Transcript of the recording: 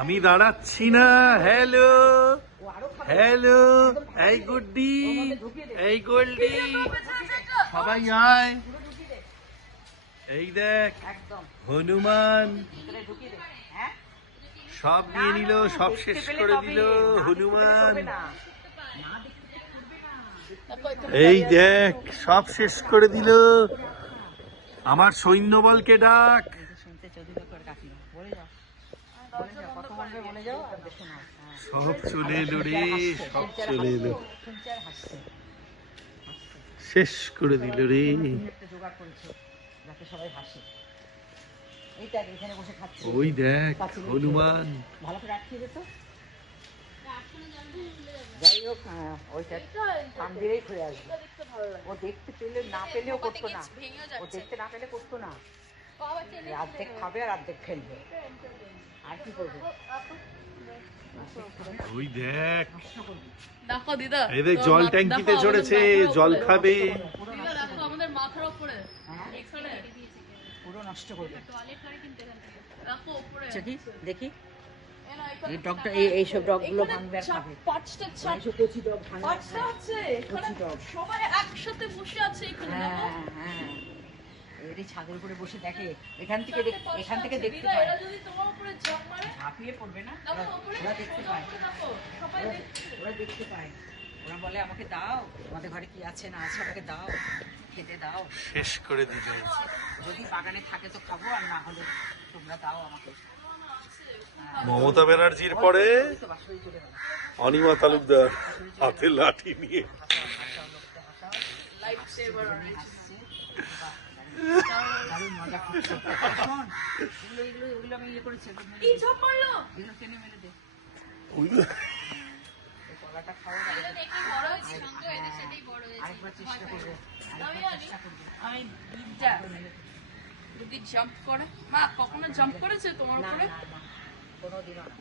আমি দাঁড়াচ্ছি না। Hello hello, এই গুড্ডি, এই গোল্ডি, সবাই আয়। এই দেখ হনুমান সব নিয়ে নিল, সব শেষ করে দিল হনুমান। এই দেখ সব শেষ করে দিল। আমার সৈন্যবলকে ডাক। সব চলে এলো রে, সব চলে এলো, শেষ করে দিল রে। ওই দেখ হনুমান। ভালো করে আটকে যেত। যাই হোক, ওইটা কান দিয়েই ঘুরে আসবে। ও দেখতে পেলে না পেলেও করতো না, ও দেখতে না পেলে করতো না। অর্ধেক খাবে আর অর্ধেক খেলবে, আর কি করবে। ওই দেখ, দেখো দিদা, এই দেখ জল ট্যাঙ্কিতে চড়েছে, জল খাবে। দেখো আমাদের মাথার উপরে পুরো নষ্ট করবে। দেখো উপরে দেখি এই ডগটা, এইসব ডগগুলো ভাঙবে আর খাবে। পাঁচটা এইসব কচি ডগ ভাঙবে। পাঁচটা আছে এখানে, সবাই একসাথে বসে আছে এখানে। হ্যাঁ হ্যাঁ, এই ছাদের উপরে বসে দেখে, এখান থেকে দেখতে পায়। এরা যদি তোমার উপরে ঝাঁপ মারে, ঝাঁপিয়ে পড়বে না, ওরা দেখতে পায়। সবাই ওরা দেখতে পায়। ওরা বলে আমাকে দাও, আমাদের ঘরে কি আছে না আছে আমাকে দাও, খেতে দাও। শেষ করে দিল। যদি বাগানে থাকে তো খাবো, আর না হলে তোমরা দাও আমাকে। মমতা ব্যানার্জির পরে অনিমা তালুকদার হাতে লাঠি নিয়ে। Life saver. এগুলো আমি ইয়ে করেছি, কি ঝাঁপ মারলো? এগুলো টেনে মেরে দে। কলাটা খাওয়া আরেকবার চেষ্টা করবে। আমি দিদা যদি জাম্প করে, মা কখনো জাম্প করেছে তোমার উপরে? কোনোদিনও না।